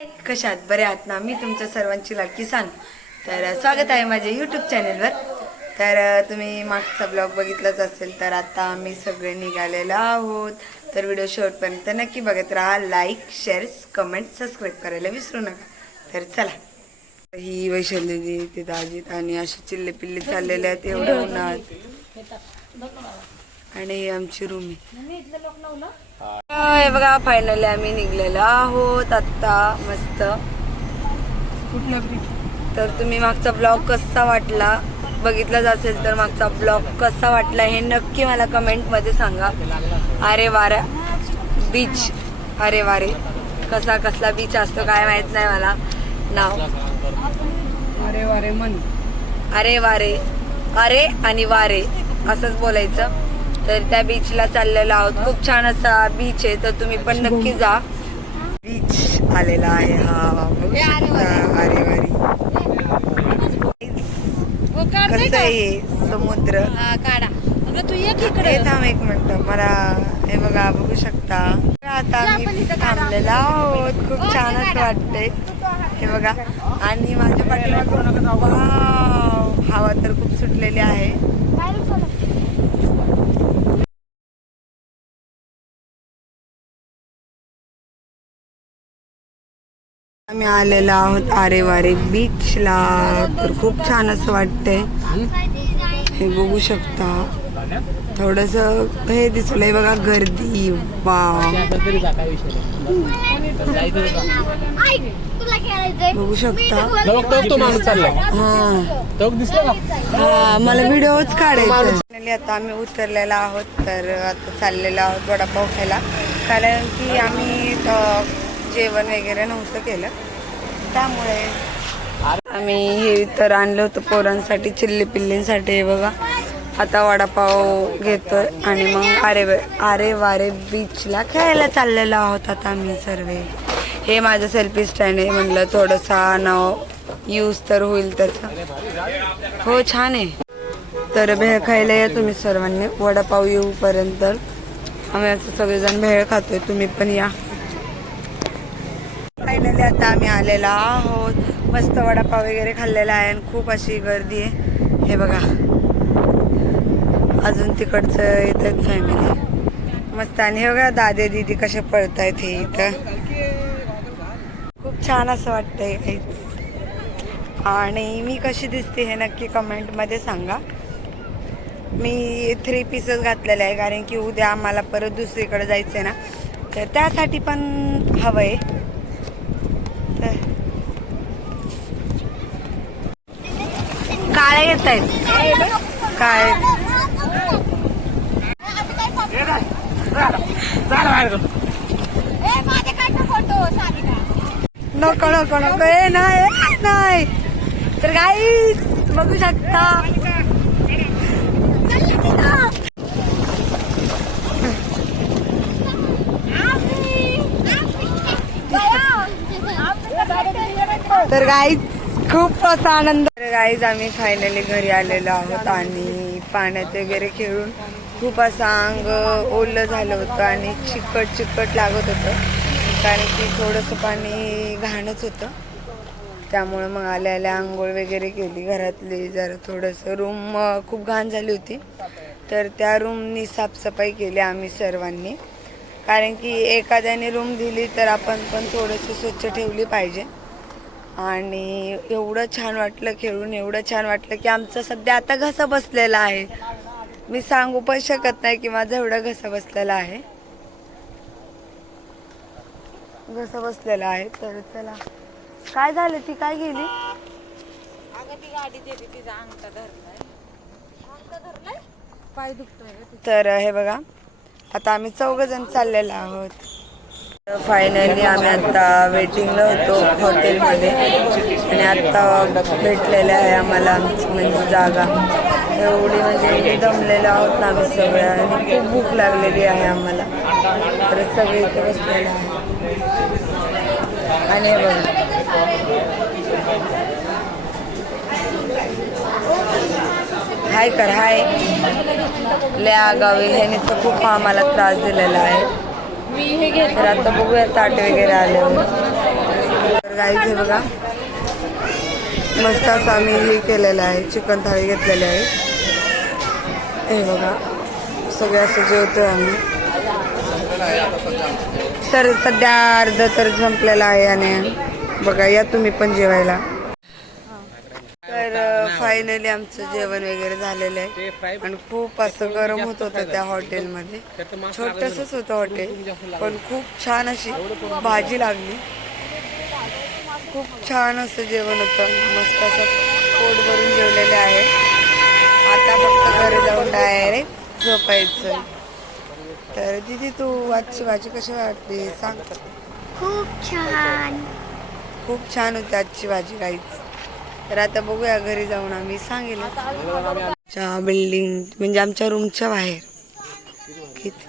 कशात बरे आहात ना. मी तुमच्या सर्वांची लाडकी सांग. तर स्वागत आहे माझ्या यूट्यूब चॅनलवर. तर तुम्ही मागचा ब्लॉग बघितलाच असेल. तर आता आम्ही सगळे निघालेलो आहोत. तर व्हिडिओ शेवटपर्यंत नक्की बघत राहा. लाईक शेअर कमेंट सबस्क्राईब करायला विसरू नका. तर चला. ही वैशाली ते दाजीत आणि असे चिल्ले पिल्ले चाललेले आहेत एवढं उन्हात. आणि आमची रूम आहे बघा. फायनली आम्ही निघलेलो आहोत आता मस्त. तर तुम्ही मागचा ब्लॉग कसा वाटला बघितलाच असेल तर मागचा ब्लॉग कसा वाटला हे नक्की मला कमेंट मध्ये सांगा. अरे वारे बीच, अरे वारे कसला बीच असतो काय माहित नाही मला नाव. अरे वारे मन, अरे वारे, अरे आणि वारे असंच बोलायचं. तर त्या बीचला चाललेलो आहोत. खूप छान असा बीच आहे. तर तुम्ही पण नक्की जा. बीच आलेला आहे हा. अरे वारे कसं आहे समुद्र. थांब एक मिनिट मला हे बघा बघू शकता. आता आम्ही थांबलेलो आहोत. खूप छानच वाटतंय हे बघा. आणि माझ्या पाठीमागे हवा तर खूप सुटलेली आहे. आम्ही आलेलो आहोत आरे वारे बीचला. तर खूप छान असं वाटतंय. हे बघू शकता. थोडस हे दिसलंय बघा गर्दी. वाव बघू शकता. हा मला व्हिडिओच काढायचा. आता आम्ही उतरलेला आहोत. तर आता चाललेलो आहोत वडापाव खायला. कारण की आम्ही जेवण वगैरे नव्हतं केलं त्यामुळे आम्ही हे तर आणलं होतं पोरांसाठी चिल्ली पिल्लींसाठी. हे बघा आता वडापाव घेतोय आणि मग आरे वारे बीचला खेळायला चाललेलो आहोत आता आम्ही सर्व. हे माझं सेल्फी स्टँड आहे. म्हणलं थोडंसा नाव यूज तर होईल त्याचं. हो छान आहे. तर भेळ खायला या तुम्ही सर्वांनी. वडापाव येऊपर्यंत आम्ही असं सगळेजण भेळ खातोय. तुम्ही पण या. फायनली आता आम्ही आलेलो आहोत. मस्त वडापाव वगैरे खाल्लेला आहे आणि खूप अशी गर्दी आहे. हे बघा अजून तिकडचं येत आहेत फॅमिली मस्त. आणि हे बघा दादे दीदी कसे पळतायत हे इथं. खूप छान असं वाटतंय काहीच. आणि मी कशी दिसते हे नक्की कमेंटमध्ये सांगा. मी 3 पीसेस घातलेले आहे कारण की उद्या आम्हाला परत दुसरीकडे जायचं आहे ना. तर त्यासाठी पण हवं आहे. काळे येत आहेत काय. नको नको नको नाही. तर गाईस बघू शकता. तर गाईज खूप असा आनंद. तर गाईज आम्ही फायनली घरी आलेलो आहोत. आणि पाण्यात वगैरे खेळून खूप असं अंग ओलं झालं होतं आणि चिकट लागत होतं. कारण की थोडंसं पाणी घाणच होतं. त्यामुळं मग आल्या आंघोळ वगैरे केली. घरातली जरा थोडंसं रूम खूप घाण झाली होती. तर त्या रूमनी साफसफाई केली आम्ही सर्वांनी. कारण की एखाद्याने रूम दिली तर आपण पण थोडंसं स्वच्छ ठेवली पाहिजे. आणि एवढं छान वाटलं खेळून. एवढं छान वाटलं की आमचा सध्या आता घसा बसलेला आहे. मी सांगू पण शकत नाही की माझा एवढा घसा बसलेला आहे. घसा बसलेला आहे. तर चला काय झालं. ती काय गेली. पाय दुखतोय. तर हे बघा आता आम्ही 4 जण चाललेलो आहोत. फायनली आम्ही आता वेटिंगला होतो हॉटेलमध्ये. आणि आता भेटलेलं आहे आम्हाला आमची म्हणजे जागा. एवढी दमलेलो आहोत ना आम्ही सगळे. आणि खूप भूक लागलेली आहे आम्हाला. तर सगळे इथे बसलेलं आहे. आणि हे बघा हाय कर हाय. लय गावी ह्याने तर खूप आम्हाला त्रास दिलेला आहे. तर आता बघूया ताट वगैरे आले. गाईज हे बघा मस्त असं आम्ही हे केलेलं आहे, चिकन थाळी घेतलेली आहे. हे बघा सगळे असं जेवतोय आम्ही. तर सध्या अर्ध तर संपलेला आहे आणि बघा या तुम्ही पण जेवायला. तर फायनली आमचं जेवण वगैरे झालेलं आहे आणि खूप असं गरम होत होतं त्या हॉटेलमध्ये. छोटंसंच होतं हॉटेल पण खूप छान अशी भाजी लागली. खूप छान असं जेवण होतं, मस्त असं पोट भरून जेवलेले आहे. आता फक्त घरी जाऊन डायरेक्ट झोपायचं. तर दीदी तू आजची भाजी कशी वाटली सांग. खूप छान. खूप छान होती आजची भाजी काहीच. तर आता बघूया घरी जाऊन आम्ही सांगेल. आमच्या बिल्डिंग म्हणजे आमच्या रूमच्या बाहेर किती